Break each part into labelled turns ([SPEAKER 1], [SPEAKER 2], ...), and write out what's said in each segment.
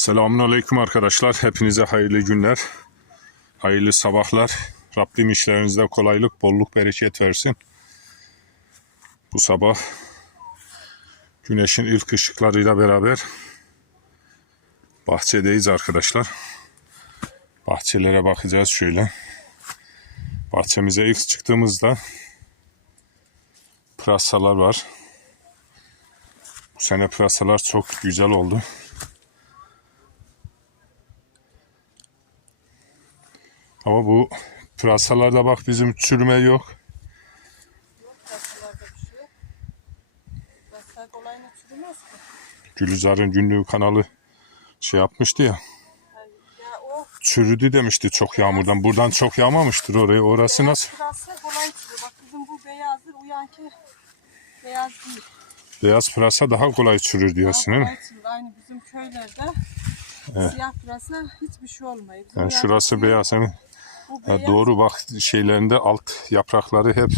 [SPEAKER 1] Selamun Aleyküm arkadaşlar. Hepinize hayırlı günler. Hayırlı sabahlar. Rabbim işlerinizde kolaylık, bolluk, bereket versin. Bu sabah güneşin ilk ışıklarıyla beraber bahçedeyiz arkadaşlar. Bahçelere bakacağız şöyle. Bahçemize ilk çıktığımızda pırasalar var. Bu sene pırasalar çok güzel oldu. Ama bu pırasalarda bak bizim çürüme yok.
[SPEAKER 2] Şey.
[SPEAKER 1] Gülizar'ın günlüğü kanalı şey yapmıştı ya.
[SPEAKER 2] Yani ya o
[SPEAKER 1] Çürüdü demişti çok yağmurdan. Buradan çok yağmamıştır oraya. Orası nasıl?
[SPEAKER 2] pırasa kolay çürüyor. Bak bizim bu beyazdır uyanki beyaz değil.
[SPEAKER 1] Beyaz pırasa daha kolay çürür diyorsun değil mi?
[SPEAKER 2] Aynı bizim köylerde siyah pırasa hiçbir şey olmuyor. Bizim
[SPEAKER 1] Yani şurası beyaz. Hani
[SPEAKER 2] Bu
[SPEAKER 1] Ha,
[SPEAKER 2] beyaz.
[SPEAKER 1] doğru bak şeylerinde alt yaprakları hep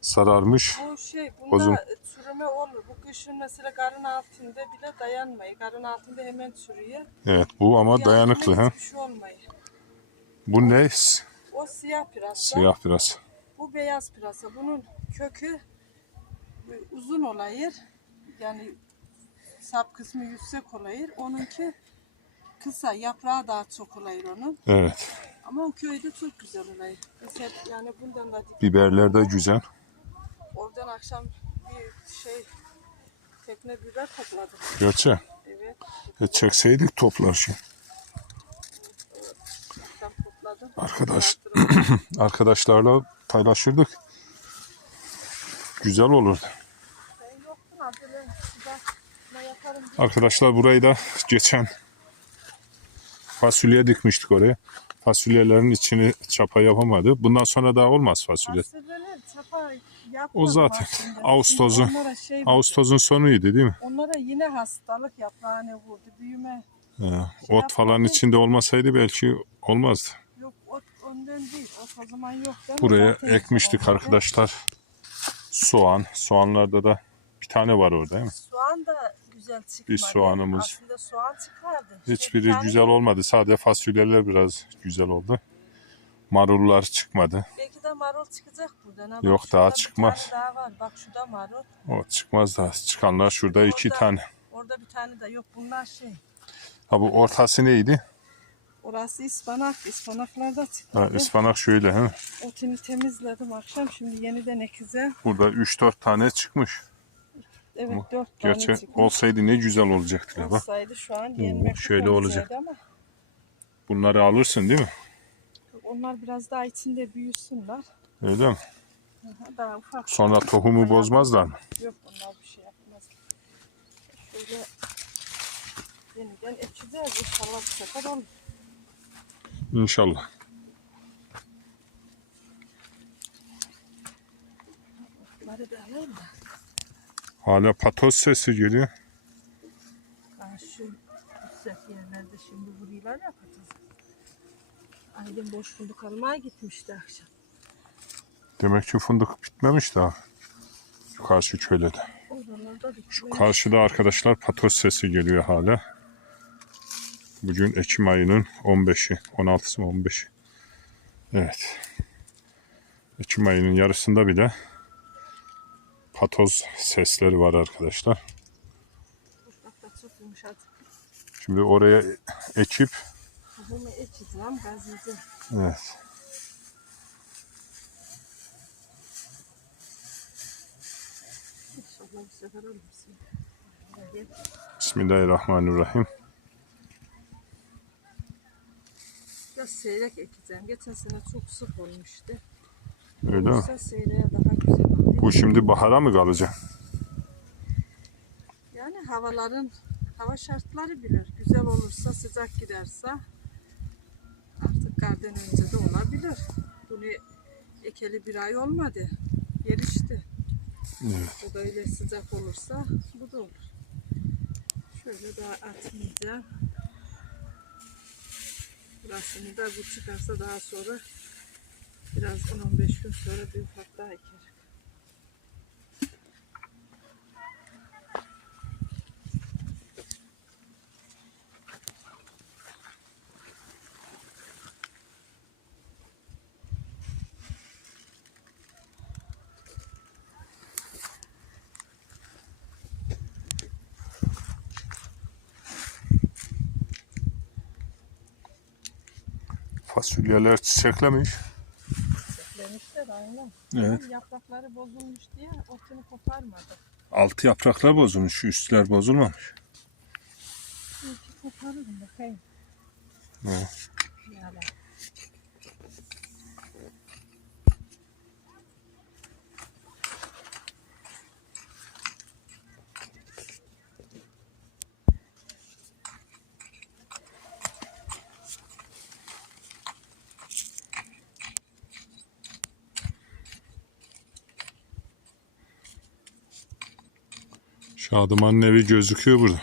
[SPEAKER 1] sararmış.
[SPEAKER 2] Bu şey bunda
[SPEAKER 1] Bozun.
[SPEAKER 2] çürüme olur. Bu kışın mesela karın altında bile dayanmıyor. Karın altında hemen çürüyor.
[SPEAKER 1] Evet bu ama
[SPEAKER 2] Bu
[SPEAKER 1] dayanıklı. ha.
[SPEAKER 2] Hiçbir şey olmuyor.
[SPEAKER 1] Bu ne?
[SPEAKER 2] O siyah pırasa.
[SPEAKER 1] Siyah biraz.
[SPEAKER 2] Bu beyaz pırasa. Bunun kökü e, uzun olayır. Yani sap kısmı yüksek olayır. Onunki kısa. Yaprağı daha çok olayır onun.
[SPEAKER 1] Evet.
[SPEAKER 2] Ama o köyde çok güzel olayır. Mesela yani bundan da
[SPEAKER 1] Biberler de güzel.
[SPEAKER 2] oradan akşam bir şey tekne biber topladık.
[SPEAKER 1] Gerçi
[SPEAKER 2] Evet.
[SPEAKER 1] e, çekseydik toplar şey.
[SPEAKER 2] Topladım.
[SPEAKER 1] Arkadaş. Arkadaşlarla paylaşırdık. Güzel olurdu. Arkadaşlar burayı da geçen fasulye dikmiştik oraya. Fasulyelerin içini çapa yapamadı. Bundan sonra daha olmaz fasulye.
[SPEAKER 2] Fasulyeler çapa yapmadım
[SPEAKER 1] O zaten
[SPEAKER 2] aslında.
[SPEAKER 1] Ağustos'un-
[SPEAKER 2] onlara şey
[SPEAKER 1] Ağustos'un sonuydu değil mi?
[SPEAKER 2] Onlara yine hastalık yaprağını vurdu. Büyüme
[SPEAKER 1] He, ot falan içinde olmasaydı belki olmazdı.
[SPEAKER 2] yok ot önden değil. Ot o zaman yok. değil mi?
[SPEAKER 1] Buraya
[SPEAKER 2] Zaten
[SPEAKER 1] ekmiştik
[SPEAKER 2] soğan.
[SPEAKER 1] arkadaşlar. Soğan. Soğanlarda da bir tane var orada değil mi?
[SPEAKER 2] Soğan da güzel çıkmadı.
[SPEAKER 1] Bir soğanımız.
[SPEAKER 2] Aslında soğan çıkardı.
[SPEAKER 1] Hiçbiri
[SPEAKER 2] Bir tane
[SPEAKER 1] güzel olmadı. Sadece fasulyeler biraz güzel oldu. Marullar çıkmadı.
[SPEAKER 2] Belki de marul çıkacak buradan. ha.
[SPEAKER 1] Yok, daha çıkmaz.
[SPEAKER 2] daha var. Bak şurada marul.
[SPEAKER 1] O çıkmaz da çıkanlar şurada iki
[SPEAKER 2] Orada-
[SPEAKER 1] tane.
[SPEAKER 2] Orada bir tane de yok. Bunlar şey.
[SPEAKER 1] Ha bu ortası neydi?
[SPEAKER 2] Orası ıspanak. Ispanaklar da
[SPEAKER 1] Ha, ıspanak şöyle. He.
[SPEAKER 2] Otunu temizledim akşam. Şimdi yeniden ekeceğim.
[SPEAKER 1] Burada 3-4 tane çıkmış.
[SPEAKER 2] Evet dört tane
[SPEAKER 1] Gerçi
[SPEAKER 2] çıkmış.
[SPEAKER 1] olsaydı ne güzel olacaktı. Bak.
[SPEAKER 2] Olsaydı şu an yenmek
[SPEAKER 1] şöyle olacak.
[SPEAKER 2] Ama
[SPEAKER 1] Bunları alırsın değil mi?
[SPEAKER 2] onlar biraz daha içinde büyüsünler.
[SPEAKER 1] Öyle mi?
[SPEAKER 2] Aha, Daha ufak.
[SPEAKER 1] Sonra tohumu bozmazlar mı?
[SPEAKER 2] Yok onlar bir şey yapmaz. Şöyle yeniden ekeceğiz. İnşallah bu sefer olur.
[SPEAKER 1] İnşallah.
[SPEAKER 2] Bunları da alayım da.
[SPEAKER 1] Hala patos sesi geliyor.
[SPEAKER 2] Ben şu yüksek yerlerde şimdi burayılar yapacağız. Aydın boş fındık almaya gitmişti akşam.
[SPEAKER 1] Demek ki fındık bitmemiş daha. Şu karşı köyde de.
[SPEAKER 2] Oralarda
[SPEAKER 1] Şu karşıda arkadaşlar patos sesi geliyor hala. Bugün Ekim ayının 15'i. 16'sı mı 15'i? Evet. Ekim ayının yarısında bile patoz sesleri var arkadaşlar. Şimdi oraya ekip evet. Bismillahirrahmanirrahim.
[SPEAKER 2] Biraz seyrek ekeceğim. Geçen sene çok sık olmuştu.
[SPEAKER 1] Öyle mi?
[SPEAKER 2] Seyreğe daha güzel.
[SPEAKER 1] Bu şimdi bahara mı kalacak?
[SPEAKER 2] Yani havaların, hava şartları bilir. Güzel olursa, sıcak giderse artık kardan önce de olabilir. Bunu ekeli bir ay olmadı. Gelişti.
[SPEAKER 1] Evet.
[SPEAKER 2] Bu böyle sıcak olursa bu da olur. Şöyle daha atmayacağım. Burasını da bu çıkarsa daha sonra biraz 10-15 gün sonra bir ufak daha ekerim.
[SPEAKER 1] Fasulyeler çiçeklemiş.
[SPEAKER 2] Demişler aynen.
[SPEAKER 1] Evet.
[SPEAKER 2] Yaprakları bozulmuş diye otunu koparmadı.
[SPEAKER 1] Altı yapraklar bozulmuş, üstler bozulmamış.
[SPEAKER 2] İyi koparırım bakayım.
[SPEAKER 1] Evet.
[SPEAKER 2] Yani.
[SPEAKER 1] Şadıman'ın evi gözüküyor burada.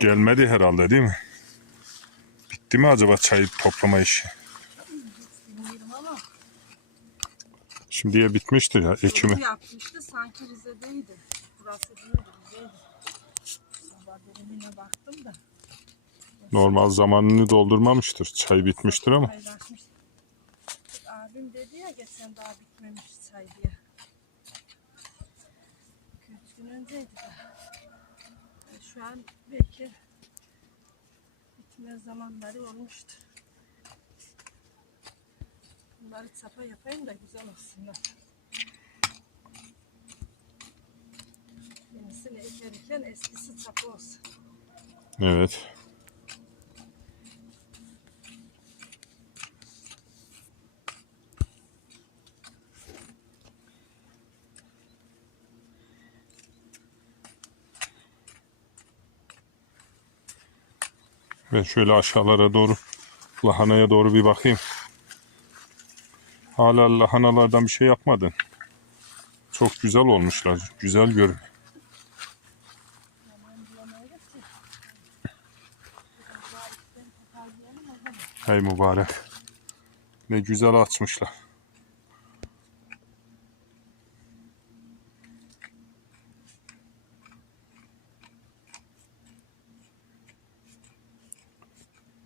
[SPEAKER 1] Gelmedi herhalde değil mi? Bitti mi acaba çay toplama işi? Şimdiye bitmiştir ya ekimi.
[SPEAKER 2] Yapmıştı sanki Rize'deydi. Burası değildi Rize'ydi. Sabah dönemine baktım da
[SPEAKER 1] Normal zamanını doldurmamıştır. Çay bitmiştir ama.
[SPEAKER 2] Abim dedi ya geçen daha bitmemiş çay diye. 2-3 gün önceydi de. Şu an belki bitme zamanları olmuştur. Bunları çapa yapayım da güzel olsunlar. Yenisini ekerken eskisi çapa olsun.
[SPEAKER 1] Evet. Ben şöyle aşağılara doğru lahanaya doğru bir bakayım. Hala lahanalardan bir şey yapmadın. Çok güzel olmuşlar. Güzel görün.
[SPEAKER 2] Hemen bulamayız ki. Biraz daha içten toparlayalım o zaman.
[SPEAKER 1] Hey mübarek. Ne güzel açmışlar.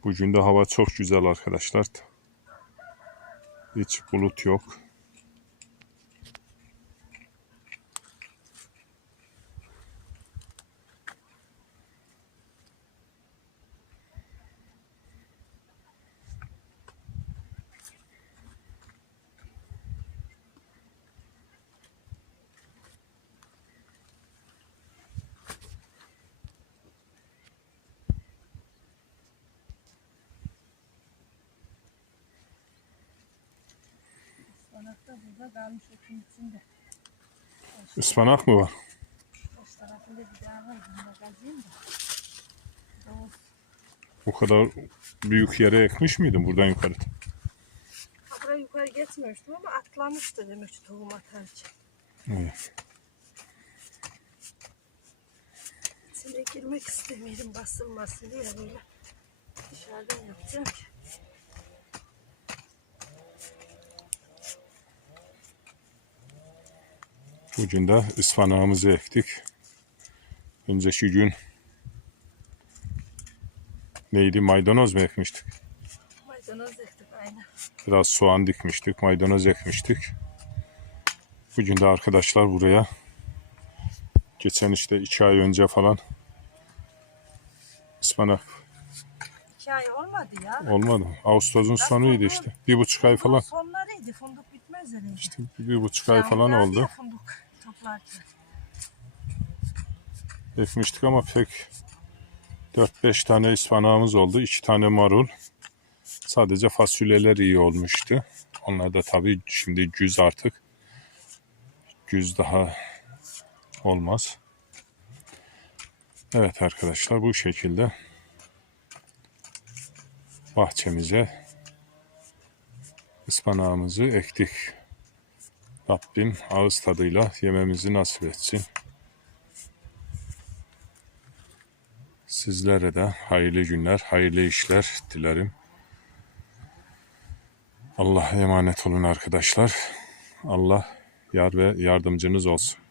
[SPEAKER 1] Bugün de hava çok güzel arkadaşlar. Hiç bulut yok.
[SPEAKER 2] Ispanak da burada kalmış otun içinde.
[SPEAKER 1] Ispanak mı var?
[SPEAKER 2] O tarafında bir daha var. Bunu da kazıyım da. Doğru.
[SPEAKER 1] Bu kadar büyük yere ekmiş miydin buradan yukarı?
[SPEAKER 2] Buraya yukarı geçmemiştim ama atlamıştı demek ki tohum atarken.
[SPEAKER 1] Evet.
[SPEAKER 2] İçine girmek istemiyorum basılmasın diye böyle dışarıdan yapacağım ki.
[SPEAKER 1] Bugün de ıspanağımızı ektik. Önceki gün neydi maydanoz mu ekmiştik?
[SPEAKER 2] Maydanoz ektik aynen.
[SPEAKER 1] Biraz soğan dikmiştik, maydanoz ekmiştik. Bugün de arkadaşlar buraya geçen işte iki ay önce falan ıspanak
[SPEAKER 2] Hikaye olmadı ya.
[SPEAKER 1] olmadı. Ağustos'un sonuydu işte. Bir buçuk ay falan.
[SPEAKER 2] Sonlarıydı. Fındık bitmez öyle.
[SPEAKER 1] İşte bir buçuk ay falan oldu.
[SPEAKER 2] Fındık toplarken.
[SPEAKER 1] Ekmiştik ama pek 4-5 tane ıspanağımız oldu. 2 tane marul. Sadece fasulyeler iyi olmuştu. Onlar da tabii şimdi güz artık. Güz daha olmaz. Evet arkadaşlar bu şekilde bahçemize ıspanağımızı ektik. Rabbim ağız tadıyla yememizi nasip etsin. Sizlere de hayırlı günler, hayırlı işler dilerim. Allah'a emanet olun arkadaşlar. Allah yar ve yardımcınız olsun.